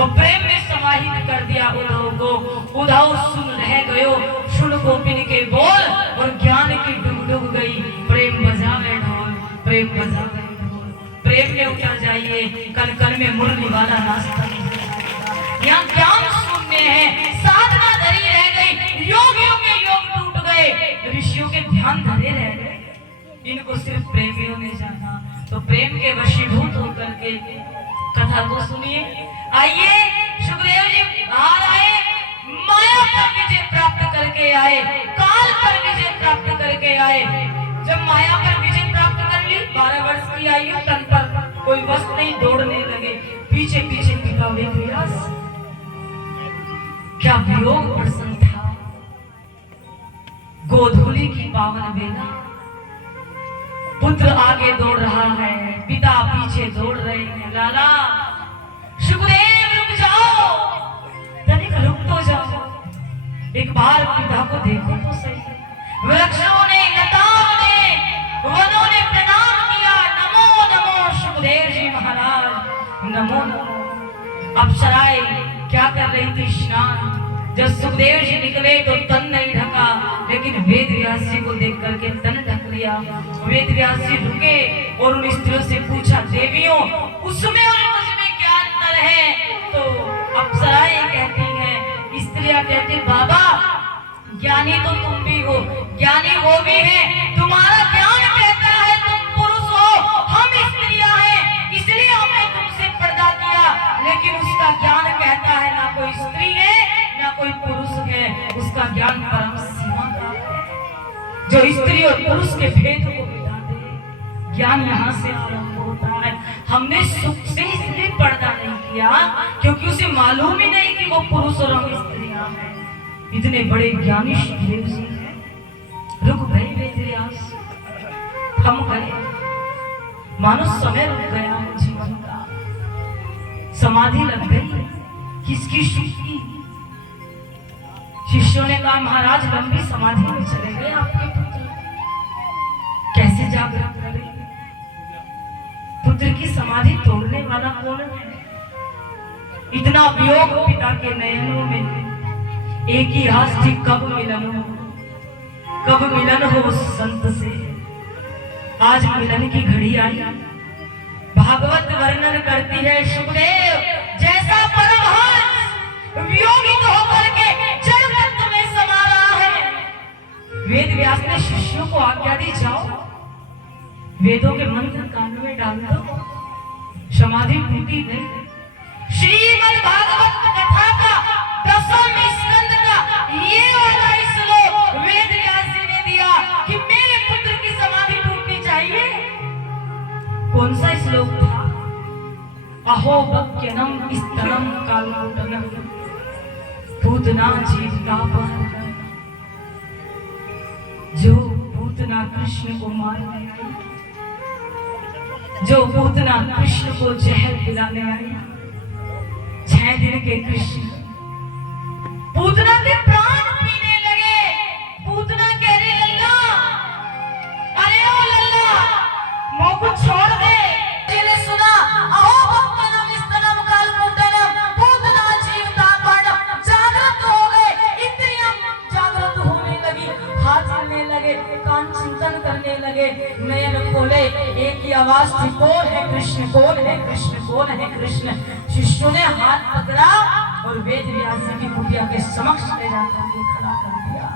और प्रेम में समाहित कर दिया उद्धव को। उद्धव सुन रह गयो सुन गोपिन के बोल, और ज्ञान की डुग गई प्रेम बजावे ढोल, प्रेम बजावे ढोल। प्रेम में उतर जाइए, कन कन में मुरली वाला नाचता। यहाँ ज्ञान शून्य है, साधना धरी रह गई, योगियों के योग टूट गए, ऋषियों के ध्यान धरे रह गए। इनको सिर्फ प्रेमियों ने जाना। तो प्रेम के वशीभूत होकर के कथा को सुनिए। आइए, सुखदेव जी बाहर आए, माया पर विजय प्राप्त करके आए, काल पर विजय प्राप्त करके आए। जब माया पर विजय प्राप्त कर ली, 12 वर्ष की आयु, तन पर कोई वश नहीं, दौड़ने लगे पीछे पीछे पिता वेदव्यास। क्या वियोग प्रसन्न था। गोधूली की पावन बेला, पुत्र आगे दौड़ रहा है, पिता पीछे दौड़ रहे हैं। लाला सुखदेव रुक जाओ, तनिक रुक तो जाओ, एक बार पिता को देखो तो सही। वृक्षों ने, लताओं ने, वनों ने प्रणाम किया, नमो नमो सुखदेव जी महाराज, नमो नमो। अप्सराएं क्या कर रही थी? स्नान। जब सुखदेव जी निकले तो तन नहीं ढका, लेकिन वेदव्यास जी को देख करके तन ढक लिया। वेदव्यास जी रुके और उन स्त्रियों से पूछा, देवियों उसमें और मुझमें क्या अंतर है? तो अप्सराएं कहती हैं, स्त्रियां कहती, बाबा ज्ञानी तो तुम भी हो, ज्ञानी वो भी है, तुम्हारा ज्ञान कहता है तुम पुरुष हो, हम स्त्रियां हैं, इसलिए हमने तुमसे पर्दा किया। लेकिन उसका ज्ञान कहता है ना कोई स्त्री है ना कोई पुरुष है, उसका ज्ञान परम सीमा का है, जो स्त्री और पुरुष के भेद को मिटा दे। ज्ञान यहाँ से आरंभ होता है। हमने सुख से इसलिए पर्दा नहीं किया क्योंकि उसे मालूम ही नहीं कि वो पुरुष और हम स्त्रियां हैं। इतने बड़े ज्ञानी सुखदेव जी हैं। रुक गए वेदव्यास, हम गए, मानो समय रुक गया जीवन का, समाधि लग गई। किसकी शुक्ति? शिष्यों ने कहा, महाराज लंबी समाधि में चले गए आपके पुत्र, कैसे जागृत करें? पुत्र की समाधि तोड़ने वाला कौन है? इतना वियोग पिता के नयनों में। एक ही आस थी, कब मिलन हो, कब मिलन हो उस संत से। आज मिलन की घड़ी आई। भागवत वर्णन करती है, सुखदेव जैसा परमहंस वियोगित होकर के जड़ तत्व में समा रहा है। वेदव्यास ने शिष्यों को आज्ञा दी, जाओ वेदों के मंत्र कान में डाल दो। समाधि टूटी नहीं। श्रीमद् भागवत कथा का 10वें स्कंद का ये वाला श्लोक वेदव्यास जी ने दिया कि मेरे पुत्र की समाधि टूटनी चाहिए। कौन सा श्लोक था? अहो भक्यनम स्तनम कालकूटनम पूतना जीवता पर। जो पूतना कृष्ण को मारने आई, जो पूतना कृष्ण को जहर पिलाने आई, 6 दिन के कृष्ण पूतना के प्राण पीने लगे। पूतना कह रही, लल्ला, अरे ओ लल्ला, मोह को छोड़ दे। मैंने सुना, अहो भक्तनम स्तनम कालकूटनम पूतना जीवता पण। जागृत हो गए, इंद्रियां जागृत होने लगी, हाथ चलने लगे, कान चिंतन करने लगे, नयन खोले। एक ही आवाज थी, कौन है कृष्ण, कौन है कृष्ण, कौन है कृष्ण। शिष्यों ने हाथ पकड़ा और वेदव्यास जी की कुटिया के समक्ष ले जाकर के खड़ा कर दिया।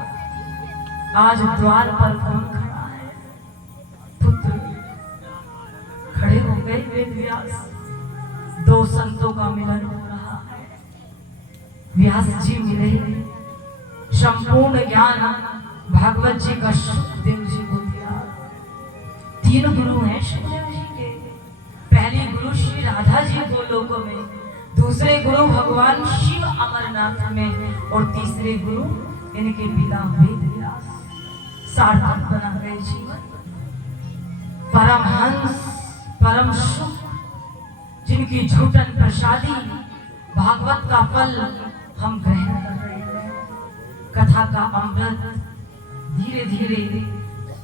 आज द्वार पर कौन खड़ा है? पुत्र। खड़े हो गए वेदव्यास। 2 संतों का मिलन हो रहा है। व्यास जी मिले, संपूर्ण ज्ञान भागवत जी का सुखदेव जी को दिया। 3 गुरु हैं सुखदेव जी के। पहली गुरु श्री राधा जी गोलोक में, दूसरे गुरु भगवान शिव अमरनाथ में, और तीसरे गुरु इनके पिता वेदव्यास। सार्थक बना गए जीवन। परमहंस, परम सुख, जिनकी झूठन प्रसादी भागवत का फल हम ग्रहण कर रहे हैं। कथा का अमृत धीरे धीरे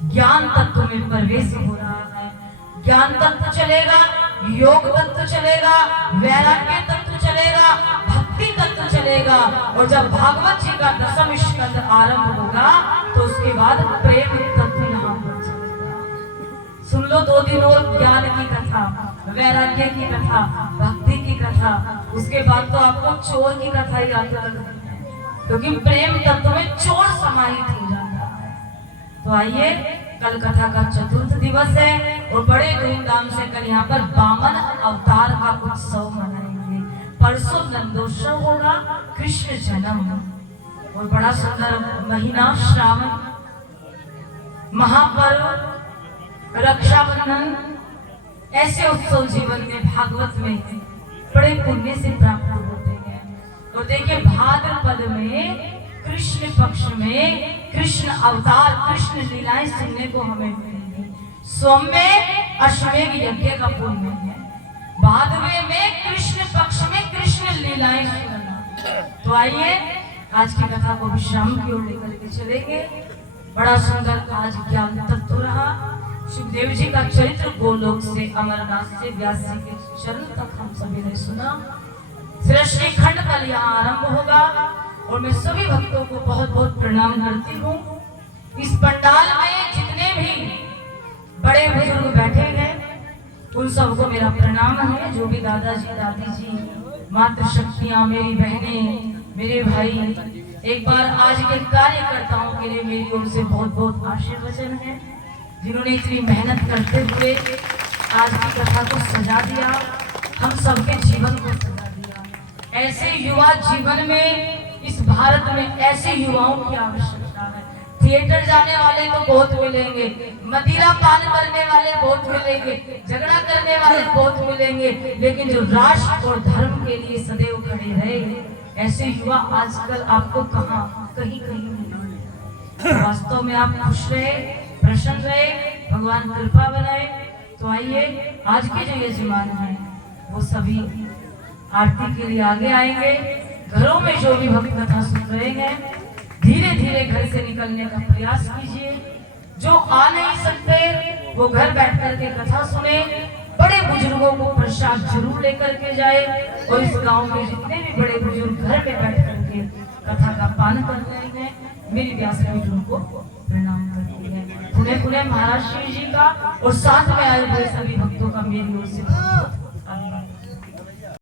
ज्ञान तत्व में प्रवेश हो रहा है। ज्ञान तत्व चलेगा, योग तत्व चलेगा, वैराग्य तत्व चलेगा, चलेगा। और जब भागवत जी का 10वां स्कंद आरंभ होगा तो उसके बाद प्रेम तत्व यहाँ पर चलेगा। सुन लो 2 दिन और ज्ञान की कथा, वैराग्य की कथा, भक्ति की कथा, उसके बाद तो आपको चोर की कथा ही आती है, क्योंकि प्रेम तत्व में चोर समाहित हो जाता है। तो आइए, कल कथा का 4th दिवस है और बड़े धूमधाम से कल यहाँ पर वामन अवतार का उत्सव मनाएंगे। परसों नंदोत्सव होगा, कृष्ण जन्म, और बड़ा सुंदर महीना श्रावण, महापर्व, रक्षाबंधन, ऐसे उत्सव जीवन में भागवत में बड़े पुण्य से प्राप्त होते हैं। तो देखिए, भाद्रपद में कृष्ण पक्ष में कृष्ण अवतार, कृष्ण लीलाएं सुनने को हमें मिलेंगी। सोम में अश्वमेध यज्ञ का पुण्य है, भाद्रवे में कृष्ण पक्ष में कृष्ण लीलाएं सुनना। तो आइए, आज की कथा को विश्राम की ओर लेकर के चलेंगे। बड़ा सुंदर आज ज्ञान तत्व रहा। सुखदेव जी का चरित्र गोलोक से अमरनाथ से व्यास जी के चरण तक हम सभी ने सुना। सृष्टि खंड कल यहाँ आरंभ होगा और मैं सभी भक्तों को बहुत बहुत प्रणाम करती हूँ। इस पंडाल में जितने भी बड़े बुजुर्ग बैठे हैं उन सबको मेरा प्रणाम है। जो भी दादाजी, दादी जी, मातृशक्तियाँ, मेरी बहनें, मेरे भाई, एक बार आज के कार्यकर्ताओं के लिए मेरी ओर से बहुत बहुत आशीर्वचन है, जिन्होंने इतनी मेहनत करते हुए आज की कथा को सजा दिया, हम सबके जीवन को सजा दिया। ऐसे युवा जीवन में इस भारत में ऐसे युवाओं की आवश्यकता है। थिएटर जाने वाले तो बहुत मिलेंगे, मदिरा पान करने वाले बहुत मिलेंगे, झगड़ा करने वाले बहुत मिलेंगे, लेकिन जो राष्ट्र और धर्म के लिए सदैव खड़े रहे, ऐसे युवा आजकल आपको कहाँ कहीं कहीं मिलेंगे। वास्तव में आप खुश रहे, प्रसन्न रहे, भगवान कृपा बनाए। तो आइए, आज के जो यजमान हैं वो सभी आरती के लिए आगे आएंगे। घरों में जो भी भक्त कथा सुन रहे हैं, धीरे धीरे घर से निकलने का प्रयास कीजिए। जो आ नहीं सकते वो घर बैठ कर के कथा सुने। बड़े बुजुर्गों को प्रसाद जरूर लेकर के जाए और इस गांव में जितने भी बड़े बुजुर्ग घर में बैठ करके कथा का पान कर रहे हैं, मेरी व्यासपीठ उनको प्रणाम करती है। पुणे पुणे महाराज शिव जी का और साथ में आए हुए सभी भक्तों का मेरी ओर से